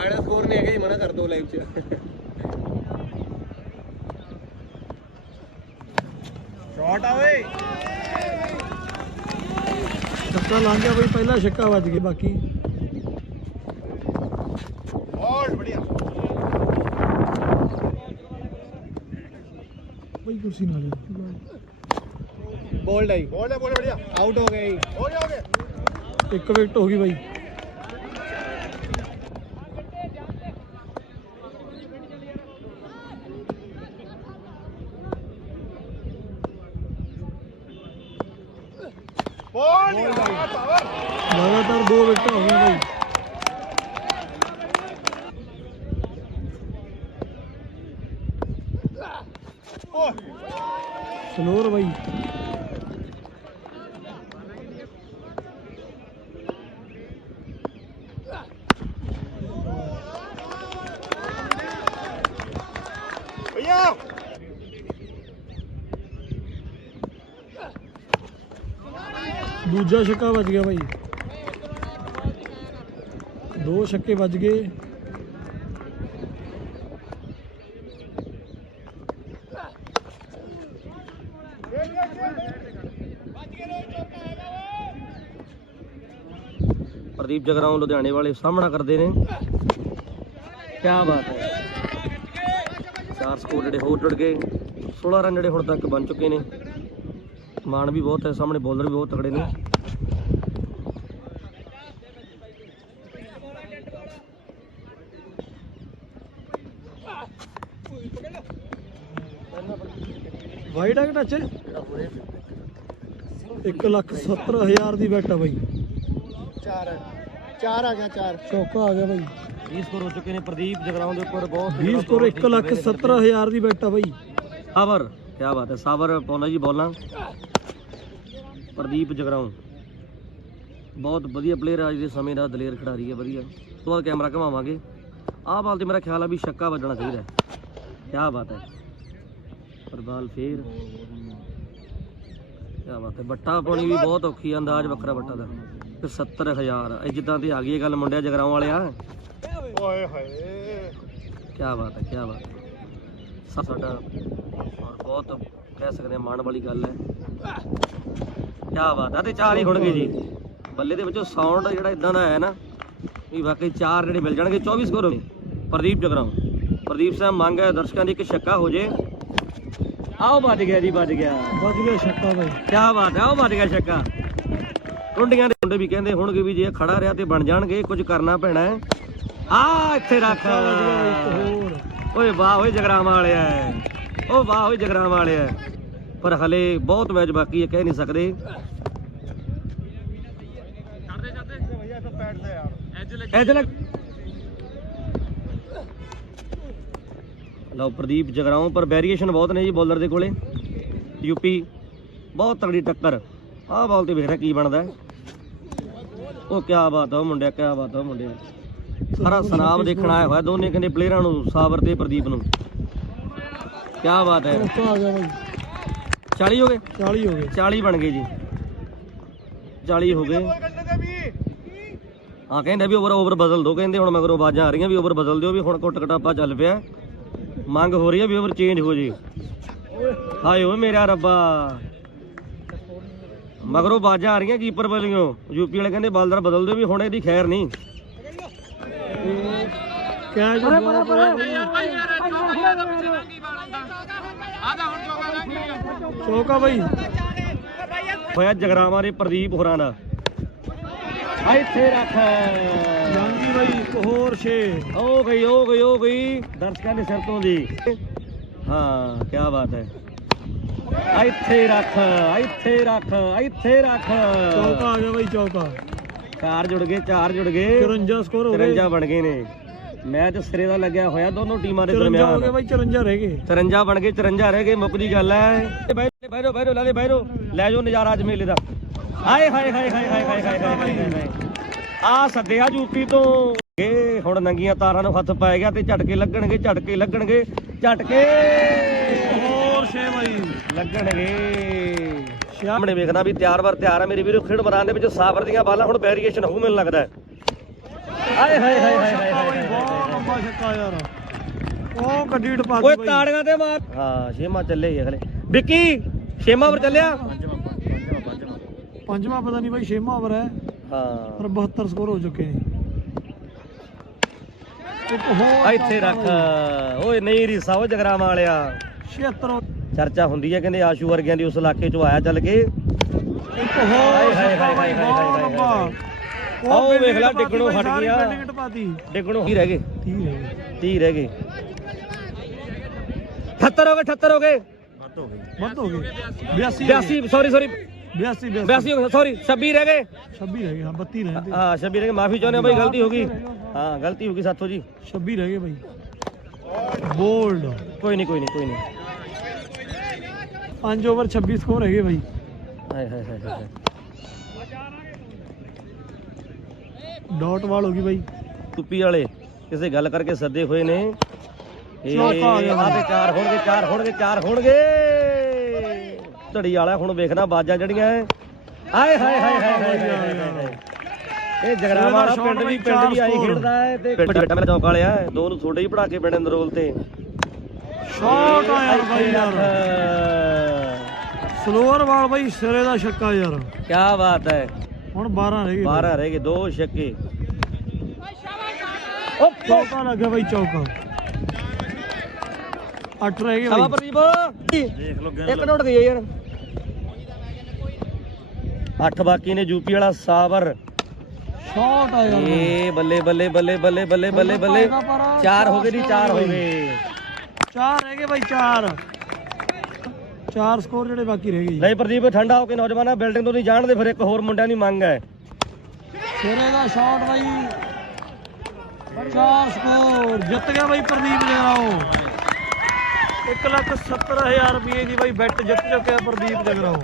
Minus four ने काही मना करतो लाईव्हच्या शॉट आवे गया भाई पहला छक्का बज गया बाकी। बॉल बढ़िया। कुर्सी बॉल आई बॉल है बॉल बढ़िया। आउट हो गई एक विकेट होगी भाई। ਬੋਲ ਲਗਾਤਾਰ ਦੋ ਵਿਕਟਾਂ ਹੋ ਗਈਆਂ ਬਾਈ। ਸਲੋਰ ਬਾਈ। ਭਈਆ। ਦੂਜਾ ਛੱਕਾ ਵੱਜ ਗਿਆ ਬਾਈ ਦੋ ਛੱਕੇ ਵੱਜ ਗਏ। ਪ੍ਰਦੀਪ ਜਗਰਾਉਂ ਲੁਧਿਆਣੇ ਵਾਲੇ ਸਾਹਮਣਾ ਕਰਦੇ ਨੇ। ਕੀ ਬਾਤ ਹੈ। ਚਾਰ ਸਕੋਰ ਜਿਹੜੇ ਹੋਰ ਜੁੜ ਗਏ। 16 ਰਨ ਜਿਹੜੇ ਹੁਣ ਤੱਕ ਬਣ ਚੁੱਕੇ ਨੇ। ਮਾਨ ਵੀ ਬਹੁਤ ਹੈ ਸਾਹਮਣੇ ਬੋਲਰ ਵੀ ਬਹੁਤ ਤਕੜੇ ਨੇ। ਵਾਈਡ ਆ ਕਿ ਟੱਚ 1 ਲੱਖ 70 ਹਜ਼ਾਰ ਦੀ ਬੈਟ ਆ ਬਾਈ। ਚਾਰ ਚਾਰ ਆ ਗਿਆ ਚਾਰ। ਚੌਕਾ ਆ ਗਿਆ ਬਾਈ। 20 ਸਕੋਰ ਹੋ ਚੁੱਕੇ ਨੇ ਪ੍ਰਦੀਪ ਜਗਰਾਉਂ ਦੇ ਉੱਪਰ ਬਹੁਤ 20 ਸਕੋਰ 1 ਲੱਖ 70 ਹਜ਼ਾਰ ਦੀ ਬੈਟ ਆ ਬਾਈ। ਸਾਵਰ ਕੀ ਬਾਤ ਹੈ ਸਾਵਰ ਪਾਉਂਦਾ ਜੀ ਬੋਲਾਂ। ਪ੍ਰਦੀਪ ਜਗਰਾਉਂ। ਬਹੁਤ ਵਧੀਆ ਪਲੇਅਰ ਅੱਜ ਦੇ ਸਮੇਂ ਦਾ ਦਲੇਰ ਖਿਡਾਰੀ ਹੈ ਵਧੀਆ। ਉਸ ਤੋਂ ਬਾਅਦ ਕੈਮਰਾ ਘਮਾਵਾਂਗੇ। ਆਹ ਬਾਲ ਤੇ ਮੇਰਾ ਖਿਆਲ ਆ ਵੀ ਛੱਕਾ ਵੱਜਣਾ ਚਾਹੀਦਾ। ਹੈ ਕੀ ਬਾਤ ਹੈ। ਪਰ ਬਾਲ ਫੇਰ। ਕੀ ਬਾਤ ਹੈ। ਬੱਟਾ ਪਾਉਣੀ ਵੀ ਬਹੁਤ ਔਖੀ ਅੰਦਾਜ਼ ਵੱਖਰਾ ਬੱਟਾ ਦਾ। ਤੇ 70000 ਇਹ ਜਿੱਦਾਂ ਤੇ ਆ ਗਈ ਇਹ ਗੱਲ ਮੁੰਡਿਆ ਜਗਰਾਉਂ ਵਾਲਿਆ। ਓਏ ਹਾਏ। ਕੀ ਬਾਤ ਹੈ ਕੀ ਬਾਤ ਹੈ। ਸਾਡਾ ਬਹੁਤ ਕਹਿ ਸਕਦੇ ਮਾਣ ਵਾਲੀ ਗੱਲ ਹੈ। ਕੀ ਬਾਤ ਹੈ ਤੇ ਚਾਰ ਹੀ ਹੋਣਗੇ ਜੀ। ਬੱਲੇ ਦੇ ਵਿੱਚੋਂ ਸਾਊਂਡ ਜਿਹੜਾ ਇਦਾਂ ਦਾ ਹੈ ਨਾ ਵੀ ਵਾਕਈ ਚਾਰ ਜਿਹੜੇ ਮਿਲ ਜਾਣਗੇ 24 ਸਕੋਰ ਹੋਣੇ ਪ੍ਰਦੀਪ ਜਗਰਾਉਂ। ਪ੍ਰਦੀਪ ਸਾਹਿਬ ਮੰਗ ਹੈ ਦਰਸ਼ਕਾਂ ਦੀ ਇੱਕ ਛੱਕਾ ਹੋ ਜੇ। ਆਓ ਵੱਜ ਗਿਆ ਜੀ ਵੱਜ ਗਿਆ। ਵੱਜ ਗਿਆ ਛੱਕਾ ਬਾਈ। ਕੀ ਬਾਤ ਹੈ ਆਓ ਵੱਜ ਗਿਆ ਛੱਕਾ। ਟੁੰਡੀਆਂ ਦੇ ਮੁੰਡੇ ਵੀ ਕਹਿੰਦੇ ਹੋਣਗੇ ਵੀ ਜੇ ਖੜਾ ਰਿਹਾ ਤੇ ਬਣ ਜਾਣਗੇ ਕੁਝ ਕਰਨਾ ਪੈਣਾ ਹੈ। ਆ ਇੱਥੇ ਰੱਖ। ਓਏ ਵਾਹ ਓਏ ਜਗਰਾਵਾਂ ਵਾਲਿਆ। ਓ ਵਾਹ ਓਏ ਜਗਰਾਵਾਂ ਵਾਲਿਆ। ਪਰ ਹਲੇ ਬਹੁਤ ਮੈਚ ਬਾਕੀ ਹੈ ਕਹਿ ਨਹੀਂ ਸਕਦੇ। ਐਜ ਲੱਗ ਲਓ ਪ੍ਰਦੀਪ ਜਗਰਾਉਂ ਪਰ ਵੈਰੀਏਸ਼ਨ ਬਹੁਤ ਨੇ ਜੀ ਬੋਲਰ ਦੇ ਕੋਲੇ। ਯੂਪੀ ਬਹੁਤ ਤਗੜੀ ਟੱਕਰ। ਆਹ ਬਾਲ ਤੇ ਵੇਖ ਰਿਹਾ ਕੀ ਬਣਦਾ। ਹੈ। ਉਹ ਕੀ ਬਾਤ ਆ ਉਹ ਮੁੰਡਿਆ ਕੀ ਬਾਤ ਆ ਉਹ ਮੁੰਡਿਆ ਸਾਰਾ ਸਨਾਮ ਦੇਖਣ ਆਇਆ ਹੋਇਆ ਦੋਨੇ ਕਹਿੰਦੇ ਪਲੇਅਰਾਂ ਨੂੰ ਸਾਬਰ ਤੇ ਪ੍ਰਦੀਪ ਨੂੰ। ਕੀ ਬਾਤ ਹੈ। ਚੌਕਾ ਆ ਗਿਆ ਬਾਈ। 40 ਹੋ ਗਏ? 40 ਹੋ ਗਏ। 40 ਬਣ ਗਏ ਜੀ। 40 ਹੋ ਗਏ। ਹਾਂ ਕਹਿੰਦੇ ਵੀ ਓਵਰ ਓਵਰ ਬਦਲ ਦੋ ਕਹਿੰਦੇ ਹੁਣ ਮਗਰੋਂ ਆਵਾਜ਼ਾਂ ਆ ਰਹੀਆਂ ਵੀ ਓਵਰ ਬਦਲ ਦਿਓ ਵੀ ਹੁਣ ਕੁੱਟ ਕਟਾਪਾ ਚੱਲ ਪਿਆ। ਮੰਗ ਹੋ ਰਹੀ ਹੈ ਵੀ ਓਵਰ ਚੇਂਜ ਹੋ ਜੇ। ਹਾਏ ਓਏ ਮੇਰਾ ਰੱਬਾ। ਮਗਰੋਂ ਆਵਾਜ਼ਾਂ ਆ ਰਹੀਆਂ ਕੀਪਰ ਵੱਲੋਂ। ਯੂਪੀ ਵਾਲੇ ਕਹਿੰਦੇ ਬਾਲਦਰ ਬਦਲ ਦਿਓ ਵੀ ਹੁਣ ਇਹਦੀ ਖੈਰ ਨਹੀਂ। ਕੈਚ ਦੁਆਰਾ ਚੌਕਾ ਬਾਈ। ਹੋਇਆ ਜਗਰਾਵਾਂ ਦੇ ਪ੍ਰਦੀਪ ਹੋਰਾਂ ਦਾ ਆ ਇੱਥੇ ਰੱਖ। ਜਾਂਗੀ ਬਾਈ ਇੱਕ ਹੋਰ 6 ਉਹ ਗਈ ਉਹ ਗਈ ਉਹ ਗਈ। ਦਰਸ਼ਕਾਂ ਦੇ ਸਿਰ ਤੋਂ ਦੀ। ਹਾਂ ਕੀ ਬਾਤ ਹੈ। ਆ ਇੱਥੇ ਰੱਖ ਆ ਇੱਥੇ ਰੱਖ ਆ ਇੱਥੇ ਰੱਖ। ਚੌਕਾ ਆ ਗਿਆ ਬਾਈ ਚੌਕਾ ਚਾਰ ਜੁੜ ਗਏ ਚਾਰ ਜੁੜ ਗਏ। 54 ਸਕੋਰ ਹੋ ਗਏ। 53 ਬਣ ਗਏ ਨੇ। ਮੈਚ ਸਿਰੇ ਦਾ ਲੱਗਿਆ ਹੋਇਆ ਦੋਨੋਂ ਟੀਮਾਂ ਦੇ 54 ਹੋ ਦਰਮਿਆਨ ਗਏ ਬਾਈ 54 ਰਹਿ ਗਏ 53 ਬਣ ਗਏ 54 ਰਹਿ ਗਏ ਮੁੱਕਦੀ ਗੱਲ ਹੈ ਬੈਠੋ ਬੈਠੋ ਬੈਠੋ ਲਾਲੇ ਬੈਠੋ ਲੈ ਜਾਓ ਨਜ਼ਾਰਾ ਅੱਜ ਮੇਲੇ ਦਾ ਹਾਏ ਹਾਏ ਹਾਏ ਹਾਏ ਹਾਏ ਹਾਏ ਹਾਏ ਹਾਏ ਹਾਏ ਹਾਏ ਆ ਸੱਦਿਆ ਯੂਪੀ ਤੋਂ ਇਹ ਹੁਣ ਨੰਗੀਆਂ ਤਾਰਾਂ ਨੂੰ ਹੱਥ ਪੈ ਗਿਆ ਤੇ ਝਟਕੇ ਲੱਗਣਗੇ ਝਟਕੇ ਲੱਗਣਗੇ ਝਟਕੇ ਹੋਰ 6 ਬਾਈ ਲੱਗਣਗੇ ਸਾਹਮਣੇ ਵੇਖਣਾ ਵੀ ਤਿਆਰ ਵਰ ਤਿਆਰ ਆ ਮੇਰੇ ਵੀਰੋ ਖੇਡ ਮੈਦਾਨ ਦੇ ਵਿੱਚ ਸਾਬਰ ਦੀਆਂ ਬਾਲਾਂ ਹੁਣ ਵੈਰੀਏਸ਼ਨ ਹੋ ਮੈਨੂੰ ਲੱਗਦਾ ਹੈ। ਹਾਏ ਹਾਏ ਹਾਏ ਹਾਏ ਹਾਏ ਹਾਏ ਬਹੁਤ ਲੰਬਾ ਛੱਕਾ ਯਾਰ ਉਹ ਗੱਡੀ ਟਪਾ ਓਏ ਬਈ ਤਾੜੀਆਂ ਤੇ ਮਾਰ ਹਾਂ ਛੇਮਾ ਚੱਲੇ ਹੀ ਹਲੇ ਵਿੱਕੀ ਛੇਮਾ ਪਰ ਚੱਲਿਆ ਪੰਜਵਾਂ ਪਤਾ ਨਹੀਂ ਬਾਈ ਛੇਵਾਂ ਓਵਰ ਹੈ ਹਾਂ ਪਰ 72 ਸਕੋਰ ਹੋ ਚੁੱਕੇ ਨੇ ਇੱਕ ਆ ਹੋਰ ਇੱਥੇ ਰੱਖ ਓਏ ਨਹੀਂ ਰੀਸਾ ਉਹ ਜਗਰਾਵਾਂ ਵਾਲਿਆ 76 ਚਰਚਾ ਹੁੰਦੀ ਹੈ ਕਹਿੰਦੇ ਆਸ਼ੂ ਵਰਗਿਆਂ ਦੀ ਉਸ ਇਲਾਕੇ ਚੋਂ ਆਇਆ ਚੱਲ ਕੇ ਇੱਕ ਹੋਰ ਹਾਏ ਹਾਏ ਛੱਕਾ ਹਾਏ ਬਾਈ, ਹਾਏ ਬਹੁਤ ਹਾਏ ਉਹ ਵੇਖ ਲੈ, ਡਿੱਗਣੋਂ ਹਟ ਗਿਆ। ਬਿਲਡਿੰਗ ਟਪਾਤੀ ਡਿੱਗਣੋਂ ਹੀ ਰਹਿ ਗਏ। 30 ਰਹਿ ਗਏ। 30 ਰਹਿ ਗਏ। 78 ਹੋ ਗਏ 78 ਹੋ ਗਏ। ਵੱਧ ਹੋ ਗਏ। 82 82 ਸੌਰੀ ਸੌਰੀ 82 82 ਸੌਰੀ 26 ਰਹਿ ਗਏ। 26 ਰਹਿ ਗਏ ਹਾਂ 32 ਰਹਿ ਗਏ ਹਾਂ 26 ਰਹਿ ਗਏ। ਮਾਫੀ ਚਾਹੁੰਦੇ ਹਾਂ ਬਾਈ ਗਲਤੀ ਹੋ ਗਈ। ਹਾਂ ਗਲਤੀ ਹੋ ਗਈ ਸਾਥੋਂ ਜੀ। 26 ਰਹਿ ਗਏ ਬਾਈ। ਬੋਲਡ। ਕੋਈ ਨਹੀਂ ਕੋਈ ਨਹੀਂ ਕੋਈ ਨਹੀਂ। 5 ਓਵਰ 26 ਸਕੋਰ ਹੈਗੇ ਬਾਈ। ਹਾਏ ਹਾਏ ਹਾਏ। ਡਾਟ ਵਾਲ ਹੋ ਗਈ ਬਾਈ। ਟੁੱਪੀ ਵਾਲੇ ਕਿਸੇ ਗੱਲ ਕਰਕੇ ਸੱਦੇ ਹੋਏ ਨੇ। ਇਹ ਚੌਥਾ ਆ ਗਿਆ। ਆ ਤੇ ਚਾਰ ਹੋਣਗੇ ਚਾਰ ਹੋਣਗੇ ਚਾਰ ਹੋਣਗੇ। ਧੜੀ ਵਾਲਾ ਹੁਣ ਵੇਖਣਾ ਬਾਜਾਂ ਜੜੀਆਂ ਐ। ਆਏ ਹਾਏ ਹਾਏ ਹਾਏ। ਇਹ ਜਗਰਾਵਾਂ ਵਾਲਾ ਪਿੰਡ ਵੀ ਪਿੰਡ ਵੀ ਆਈ ਖੇਡਦਾ ਹੈ ਤੇ ਪਿੰਡ ਬੇਟਾ ਮੇਰਾ ਚੌਕ ਵਾਲਿਆ ਦੋ ਨੂੰ ਛੋਟੇ ਹੀ ਪੜਾ ਕੇ ਪਿੰਡ ਨਰੋਲ ਤੇ। ਸ਼ਾਟ ਆ ਯਾਰ ਬਾਈ ਯਾਰ। ਸਲੋਅਰ ਵਾਲ ਬਾਈ ਸਿਰੇ ਦਾ ਛੱਕਾ ਯਾਰ। ਕਿਆ ਬਾਤ ਹੈ ਹੁਣ 12 ਰਹਿ ਗਏ 12 ਰਹਿ ਗਏ ਦੋ ਛੱਕੇ। ਚੌਕਾ ਲੱਗਾ ਬਾਈ ਚੌਕਾ। 8 ਰਹਿ ਗਏ ਬਾਈ। ਪ੍ਰਦੀਪ। ਦੇਖ ਲੋ ਇੱਕ ਨੋਟ ਗਈ ਯਾਰ। ਅੱਠ ਬਾਕੀ ਨੇ ਯੂਪੀ ਵਾਲਾ ਸਾਬਰ ਸ਼ਾਟ ਆ ਯਾਰ। ਏ ਬੱਲੇ ਬੱਲੇ ਬੱਲੇ ਬੱਲੇ ਬੱਲੇ ਬੱਲੇ ਬੱਲੇ। ਚਾਰ ਹੋ ਗਏ ਜੀ ਚਾਰ ਹੋ ਗਏ ਚਾਰ ਰਹਿ ਗਏ ਬਾਈ ਚਾਰ। ਚਾਰ ਸਕੋਰ ਜਿਹੜੇ ਬਾਕੀ ਰਹਿ ਗਏ ਜੀ। ਨਹੀਂ ਪ੍ਰਦੀਪ ਠੰਡਾ ਹੋ ਕੇ ਨੌਜਵਾਨਾ ਬਿਲਡਿੰਗ ਤੋਂ ਨਹੀਂ ਜਾਣਦੇ ਫਿਰ ਇੱਕ ਹੋਰ ਮੁੰਡਿਆਂ ਦੀ ਮੰਗ ਹੈ। ਸਿਰੇ ਦਾ ਸ਼ਾਟ ਬਾਈ। ਚਾਰ ਸਕੋਰ ਜਿੱਤ ਗਿਆ ਬਾਈ ਪ੍ਰਦੀਪ ਜਗਰਾਓ 1 ਲੱਖ 70 ਹਜ਼ਾਰ ਰੁਪਏ ਦੀ ਬਾਈ ਬੈਟ ਜਿੱਤ ਚੁੱਕਿਆ ਪ੍ਰਦੀਪ ਜਗਰਾਓ